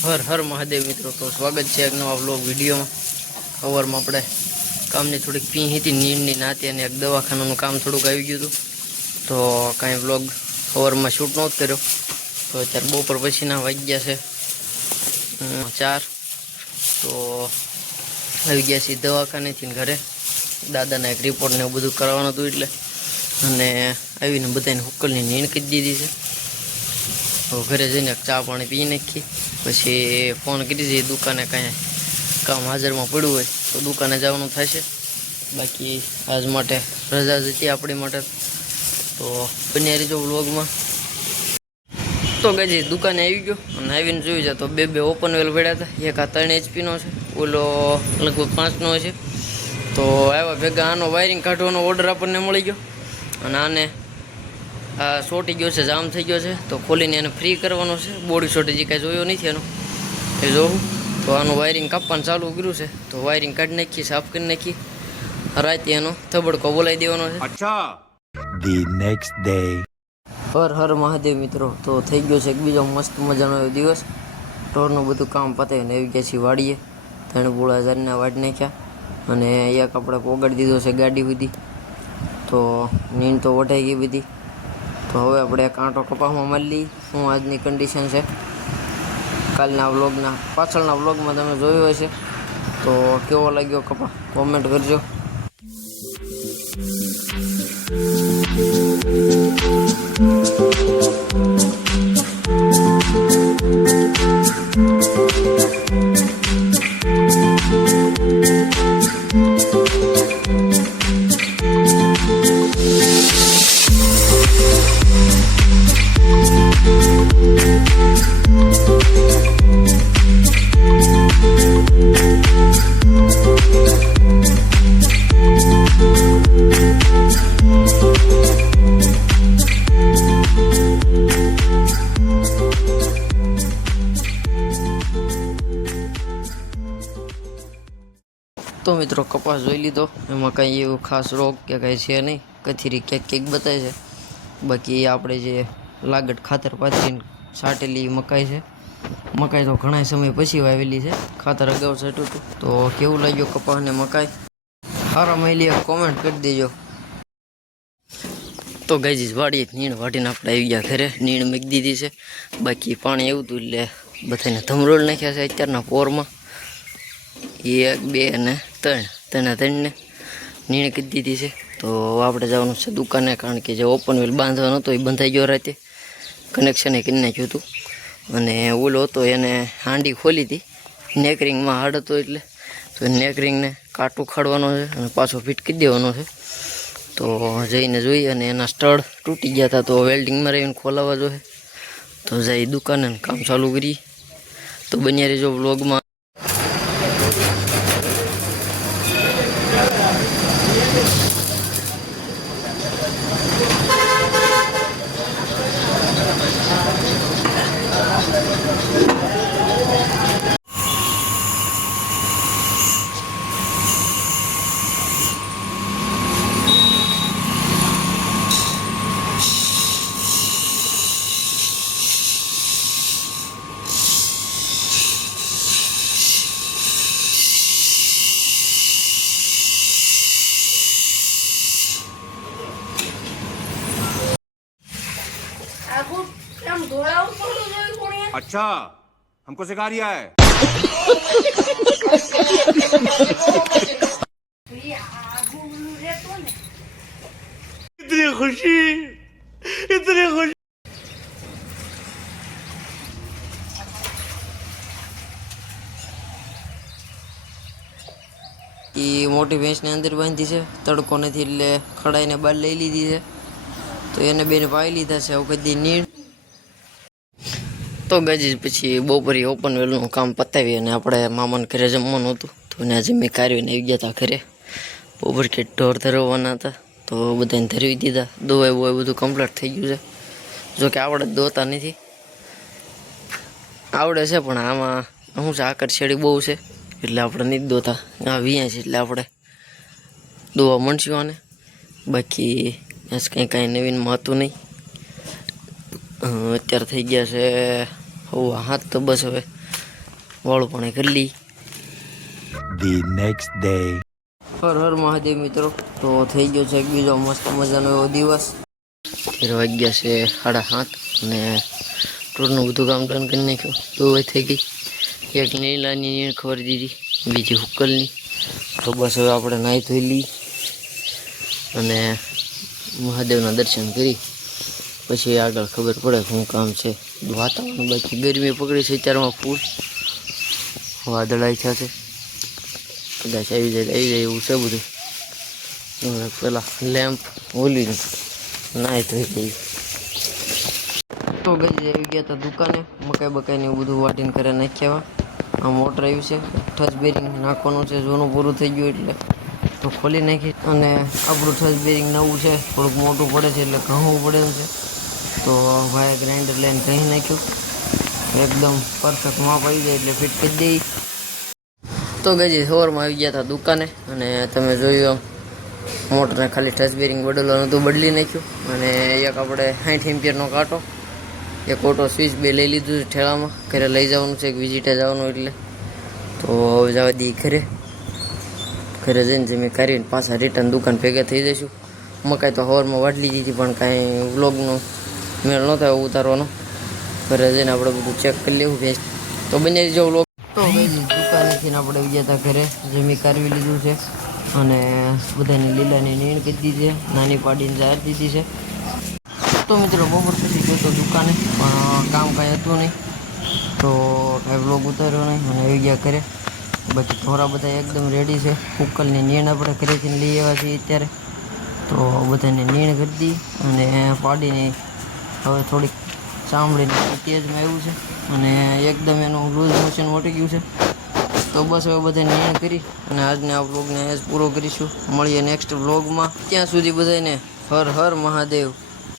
હર હર મહાદેવ મિત્રો, તો સ્વાગત છે એક નવા વ્લોગ વિડીયોમાં. સવારમાં આપણે કામની થોડીક પી હતી, નીંદની નાતી અને એક દવાખાનાનું કામ થોડુંક આવી ગયું હતું, તો કાંઈ વ્લોગ સવારમાં શૂટ નહોતો કર્યો. તો અત્યારે બપોર પછીના વાગ્યા છે 4, તો આવી ગયા છીએ દવાખાનેથી ઘરે. દાદાના એક રિપોર્ટ ને એવું બધું કરવાનું હતું એટલે, અને આવીને બધાને હુકલની નીંદ કરી દીધી છે. તો ઘરે જઈને ચા પાણી પી નાખી, પછી ફોન કરી દઈએ દુકાને કાંઈ કામ હાજરમાં પડ્યું હોય તો દુકાને જવાનું થશે. બાકી આજ માટે રજા જ હતી આપણી માટે, તો બન્યા રહીજો વ્લોગમાં. તો ગઈ દુકાને આવી ગયો અને આવીને જોઈ જાય તો બે ઓપન વેલ પડ્યા હતા. એક આ 3 HP છે, ઓલો લગભગ 5નો છે. તો આવ્યા ભેગા આનો વાયરિંગ કાઢવાનો ઓર્ડર આપણને મળી ગયો, અને આને આ સોટી ગયો છે, જામ થઈ ગયો છે, તો ખોલીને એને ફ્રી કરવાનો છે. બોડી સોટી જે કાંઈ જોયો નથી એનો, એ જોવું. તો આનું વાયરિંગ કાપવાનું ચાલુ કર્યું છે, તો વાયરિંગ કાઢી નાખી, સાફ કરી નાખી. રાતે એનો તબડકો બોલાવી દેવાનો છે. અચ્છા. The next day. Har Har Mahadev મિત્રો, તો થઈ ગયો છે એક બીજો મસ્ત મજાનો એવો દિવસ. ઢોરનું બધું કામ પતાવીને આવી ગયા છીએ વાડીએ. 3,000 વાડી નાખ્યા, અને એક આપણે પોગાડી દીધો છે ગાડી બધી. તો નીંદ તો વઢાઈ ગઈ બધી. તો હવે આપણે એક આંટો કપાસમાં મારી લઈએ શું આજની કન્ડિશન છે. કાલના વ્લોગના પાછળના વ્લોગમાં તમે જોયો હશે, તો કેવો લાગ્યો કપાસ કોમેન્ટ કરજો. તો મિત્રો કપાસ જોઈ લીધો, એમાં કંઈ એવું ખાસ રોગ કે કંઈ છે નહીં. કથીરી ક્યાંક બતાવે છે. બાકી આપણે જે લાગટ ખાતર પાથરીને છાંટેલી મકાઈ છે. મકાઈ તો ઘણા સમય પછી વાવેલી છે, ખાતર અગાઉ છાંટ્યું હતું. તો કેવું લાગ્યો કપાસ ને મકાઈ, સારા મળી કોમેન્ટ કરી દેજો. તો ગાઈઝ વાડીએ નીણ વાટીને આપણે આવી ગયા ઘરે. નીણ મૂકી દીધી છે, બાકી પાણી એવું હતું એટલે બધાને ધમરોળ નાખ્યા છે અત્યારના પોરમાં. 1, 2 અને 3 નીણ કરી દીધી છે. તો આપણે જવાનું છે દુકાને, કારણ કે જે ઓપન વેલ બાંધવાનો હતો એ બંધાઈ ગયો રાતે, કનેક્શન એ કરી નાખ્યું હતું. અને ઓલો હતો એને હાંડી ખોલી હતી, નેકરિંગમાં હાડ હતો એટલે, તો નેકરિંગને કાટ ઉખાડવાનો છે અને પાછો ફિટ કરી દેવાનો છે. તો જઈને જોઈ, અને એના સ્ટડ તૂટી ગયા હતા, તો વેલ્ડિંગમાં રહીને ખોલાવવા જોઈએ. તો જઈ દુકાને કામ ચાલુ કરી. તો બન્યા રહેજો વ્લોગમાં. अच्छा, हमको सिखा रिया है. इतनी खुशी, इतनी खुशी. એ મોટી ભેંસને અંદર બાંધી છે, તડકો નથી એટલે ખડાઈને બહાર લઈ લીધી છે. તો એને બેને પાઈ લીધા છે. હવે કદી નીણ તો ગજી પછી બપોરે ઓપન વેલનું કામ પતાવી અને આપણે મામાને ઘરે જમવાનું હતું, તો એને આજે મેં કાઢીને આવી ગયા હતા ઘરે. બપોર કે ઢોર ધરવાના હતા, તો બધાને ધરવી દીધા. દોવાઈ બોવાઈ બધું કમ્પ્લીટ થઈ ગયું છે. જોકે આવડે દોતા નથી, આવડે છે પણ આમાં શું છે, આકર શેડી બહુ છે એટલે આપણે નથી દોતા. આ વિયા છે એટલે આપણે દોવા મળશું આને. બાકી આજ કાંઈ નવીનમાં હતું નહીં. અત્યારે થઈ ગયા છે 7:30, તો બસ હવે વાળું પણ કરી લઈ. The next day. હર હર મહાદેવ મિત્રો. તો થઈ ગયો છે એક બીજો મસ્ત મજાનો એવો દિવસ. અત્યારે વાગ્યા છે 7:30 અને ટૂરનું બધું કામ ડન કરી નાખ્યું. દોવાઈ થઈ ગઈ. એક નીલાની નીણ ખબર દીધી, બીજી હુક્કલની. તો બસ હવે આપણે નાહી ધોઈ લઈ અને મહાદેવના દર્શન કરી પછી આગળ ખબર પડે શું કામ છે. વાતાવરણ બાકી ગરમી પકડી છે અત્યારમાં ફૂલ. વાદળાઈ થયા છે, કદાચ આવી જાય એવું છે બધું. પેલા લેમ્પ ઓલીને નાહી ધોઈ લઈ. તો ગઈ આવી ગયા હતા દુકાને. મકાઈ બકાઈને એવું બધું વાટીને કરે નાખ્યા. આ મોટર આવ્યું છે, ટચ બેરિંગ નાખવાનું છે. જૂનું પૂરું થઈ ગયું એટલે તો ખોલી નાખી. અને આપણું ટચ બેરિંગ નવું છે, થોડુંક મોટું પડે છે એટલે ઘઉં પડે એમ છે. તો ભાઈ ગ્રાઇન્ડર લઈને કહી નાખ્યું. એકદમ પરફેક્ટ માપ આવી જાય એટલે ફિટ કરી દઈ. તો ગઈ સવારમાં આવી ગયા હતા દુકાને અને તમે જોયું આમ મોટરને ખાલી ટચ બેરિંગ બદલવાનું હતું, બદલી નાખ્યું. અને એક આપણે 60 એમ્પિયરનો કાંટો, એક ઓટો સ્વિચ બે લઈ લીધું છે ઠેલામાં. ઘરે લઈ જવાનું છે, એક વિઝિટે જવાનું એટલે. તો હવે જવા દઈએ ઘરે જઈને જમી કરીને પાછા રિટર્ન દુકાન ભેગા થઈ જઈશું. મકાઈ તો સવારમાં વાટલી દીધી પણ કાંઈ વ્લોગનો મેળ નહોતો આવ્યો ઉતારવાનો. ઘરે જઈને આપણે બધું ચેક કરી લેવું ભેંસ. તો બને જો વ્લોગ. તો ભાઈ દુકાનેથી આપણે ગયા હતા ઘરે, જમી કાઢવી લીધું છે અને બધાની લીલાની નીણ કરી દીધી છે, નાની પાડીને જાહેર દીધી છે. તો મિત્રો બપોર પછી ગયો તો દુકાને પણ કામ કાંઈ હતું નહીં તો કાંઈ વ્લોગ ઉતાર્યો નહીં અને આવી ગયા ઘરે. બાકી થોડા બધા એકદમ રેડી છે. ઉકલની નીણ આપણે ઘરેથી લઈ આવ્યા છીએ અત્યારે. તો બધાને નીણ કરી દી અને પાડીને હવે થોડીક ચામડીને તેજમાં આવ્યું છે અને એકદમ એનું લૂઝ મોશન વટી ગયું છે. તો બસ હવે બધા નિર્ણય કરી અને આજને આ વ્લોગને પૂરો કરીશું. મળીએ નેક્સ્ટ વ્લોગમાં. ત્યાં સુધી બધાને હર હર મહાદેવ.